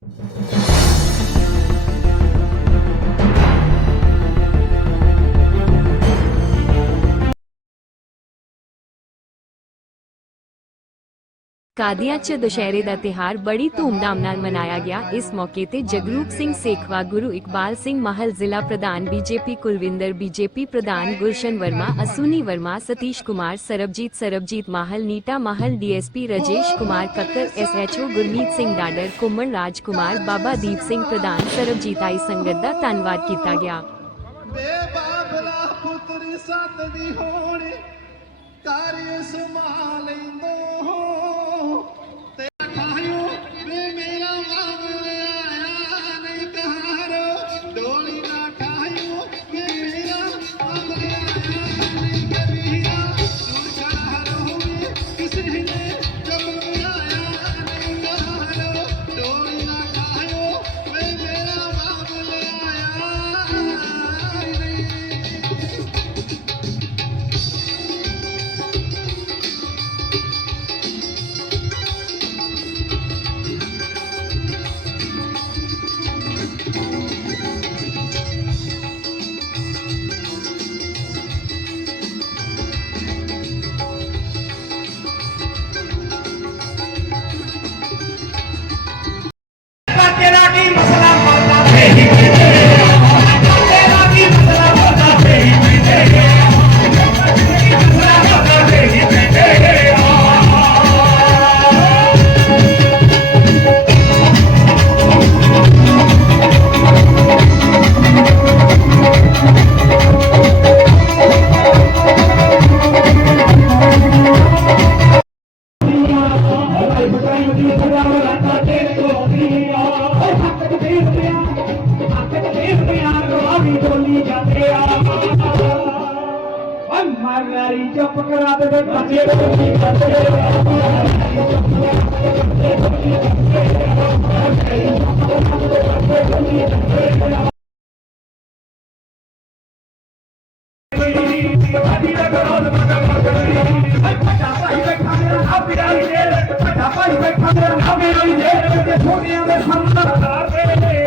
you ਕਾਦੀਆਂ 'ਚ ਦੁਸ਼ਹਿਰੇ ਦਾ ਤਿਹਾਰ ਬੜੀ ਧੂਮਧਾਮ ਨਾਲ ਮਨਾਇਆ ਗਿਆ ਇਸ ਮੌਕੇ ਤੇ ਜਗਰੂਪ ਸਿੰਘ ਸੇਖਵਾ ਗੁਰੂ ਇਕਬਾਲ ਸਿੰਘ ਮਹਲ ਜ਼ਿਲ੍ਹਾ ਪ੍ਰਧਾਨ ਬੀਜੇਪੀ ਕੁਲਵਿੰਦਰ ਬੀਜੇਪੀ ਪ੍ਰਧਾਨ ਗੁਲਸ਼ਨ ਵਰਮਾ ਅਸੂਨੀ ਵਰਮਾ ਸਤੀਸ਼ ਕੁਮਾਰ ਸਰਬਜੀਤ ਸਰਬਜੀਤ ਮਾਹਲ ਨੀਟਾ ਮਾਹਲ ਡੀਐਸਪੀ ਰਜੇਸ਼ ਕੁਮਾਰ ਕੱਕਰ ਐਸਐਚਓ ਗੁਰਮੀਤ ਸਿੰਘ ਡਾਡਰ ਕੁਮਨ ਰਾਜ ਕੁਮਾਰ ਬਾਬਾ ਦੀਪ ਸਿੰਘ ਪ੍ਰਧਾਨ ਸਰਬਜੀਤ ਆਈ ਸੰਗਤ ਦਾ ਧੰਨਵਾਦ ਕੀਤਾ ਗਿਆ ਵੇ ਬਾਬਲਾ ਪੁੱਤਰੀ ਸਤਵੀ ਹੋਣੀ ਕਾਰਿ ਸਮਾ ਲੈਂਦੋ ਤੇ ਚੁੱਪ ਕਰਾ ਦੇ ਬੱਚੇ ਕੀ ਕਰਦੇ ਤੇਰਾ ਕੀ ਮਸਲਾ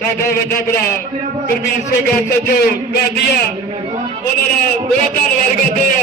ਸਾਡਾ ਵੱਡਾ ਭਰਾ ਗੁਰਮੀਤ ਸਿੰਘ ਸੱਜੋ ਗਾਂਧੀਆ ਉਹਨਾਂ ਦਾ ਬਹੁਤ ਧੰਨਵਾਦ ਕਰਦੇ ਆ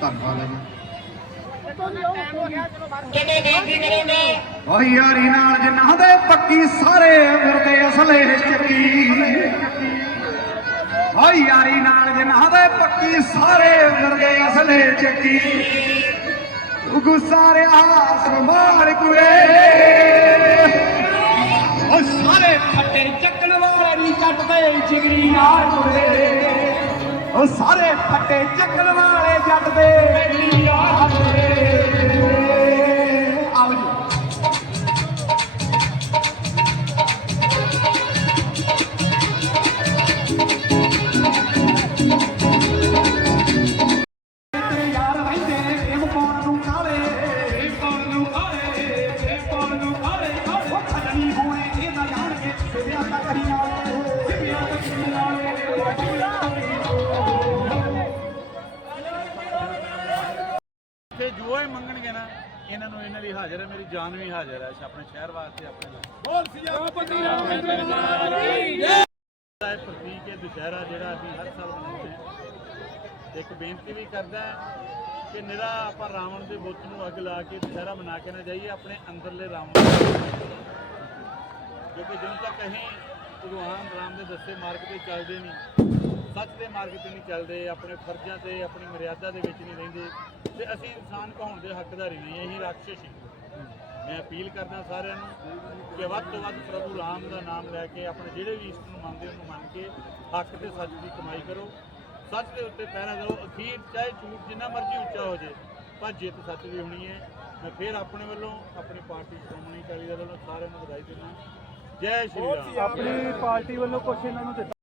ਧੰਨਵਾਦ ਹੈ ਜੀ। ਓ ਯਾਰੀ ਨਾਲ ਜਿਨ੍ਹਾਂ ਦੇ ਪੱਕੀ ਸਾਰੇ ਫਿਰਦੇ ਅਸਲੇ ਚੱਕੀ। ਓ ਯਾਰੀ ਨਾਲ ਜਿਨ੍ਹਾਂ ਦੇ ਪੱਕੀ ਸਾਰੇ ਫਿਰਦੇ ਅਸਲੇ ਚੱਕੀ। ਗੁੱਸਾ ਰਿਆ ਸੰਭਾਲ ਕੁਰੇ ਓ ਸਾਰੇ ਫੱਟੇ ਚੱਕਣ ਵਾਲੇ ਨਹੀਂ ਕੱਟਦੇ ਜਿਗਰੀ ਨਾਲ ਜੁੜੇ ਓ ਸਾਰੇ ਫੱਟੇ ਚੱਕਣ ਵਾਲੇ ਜੱਟ ਦੇ। ਜਾਨ ਵੀ ਹਾਜ਼ਰ ਹੈ ਆਪਣੇ ਸ਼ਹਿਰ ਵਾਸਤੇ ਆਪਣੇ ਲਈ ਦਾ ਇਹ ਪ੍ਰਤੀਕ ਹੈ ਦੁਸ਼ਹਿਰਾ ਜਿਹੜਾ ਅਸੀਂ ਹਰ ਸਾਲ ਮਨਾਉਂਦੇ ਹਾਂ। ਇੱਕ ਬੇਨਤੀ ਵੀ ਕਰਦਾ ਹਾਂ ਕਿ ਨਿਰਾ ਆਪਾਂ ਰਾਵਣ ਦੇ ਬੁੱਤ ਨੂੰ ਅੱਗ ਲਾ ਕੇ ਦੁਸ਼ਹਿਰਾ ਮਨਾ ਕੇ ਨਾ ਜਾਈਏ ਆਪਣੇ ਅੰਦਰਲੇ ਰਾਵਣ ਨੂੰ। ਕਿਉਂਕਿ ਜਦੋਂ ਤੱਕ ਅਸੀਂ ਭਗਵਾਨ ਰਾਮ ਦੇ ਦੱਸੇ ਮਾਰਗ ਤੇ ਚੱਲਦੇ ਨਹੀਂ, ਸੱਚ ਦੇ ਮਾਰਗ ਤੇ ਨਹੀਂ ਚੱਲਦੇ, ਆਪਣੇ ਫਰਜ਼ਾਂ ਤੇ, ਆਪਣੀ ਮਰਿਆਦਾ ਦੇ ਵਿੱਚ ਨਹੀਂ ਰਹਿੰਦੇ, ਤੇ ਅਸੀਂ ਇਨਸਾਨ ਕਹਾਉਣ ਦੇ ਹੱਕਦਾਰ ਹੀ ਨਹੀਂ ਅਸੀਂ ਰਾਖਸ਼ ਹੀ। ਮੈਂ ਅਪੀਲ ਕਰਦਾ ਸਾਰਿਆਂ ਨੂੰ ਕਿ ਵੱਧ ਤੋਂ ਵੱਧ ਪ੍ਰਭੂ ਰਾਮ ਦਾ ਨਾਮ ਲੈ ਕੇ ਆਪਣੇ ਜਿਹੜੇ ਵੀ ਇਸ਼ਟ ਨੂੰ ਮੰਨਦੇ ਉਹਨੂੰ ਮੰਨ ਕੇ ਹੱਕ ਤੇ ਸੱਚ ਦੀ ਕਮਾਈ ਕਰੋ। ਸੱਚ ਦੇ ਉੱਤੇ ਪਹਿਰਾ ਦਿਓ, ਅਖੀਰ ਚਾਹੇ ਝੂਠ ਜਿੰਨਾ ਮਰਜ਼ੀ ਉੱਚਾ ਹੋ ਜੇ, ਪਰ ਜਿੱਤ ਸੱਚ ਦੀ ਹੋਣੀ ਹੈ। ਮੈਂ ਫਿਰ ਆਪਣੇ ਵੱਲੋਂ, ਆਪਣੀ ਪਾਰਟੀ ਸ਼੍ਰੋਮਣੀ ਅਕਾਲੀ ਦਲ ਵੱਲੋਂ ਸਾਰਿਆਂ ਨੂੰ ਵਧਾਈ ਦਿੰਦਾ। ਜੈ ਸ਼੍ਰੀ ਰਾਮ। ਆਪਣੀ ਪਾਰਟੀ ਵੱਲੋਂ ਕੁਛ ਇਹਨਾਂ ਨੂੰ ਦਿੱਤਾ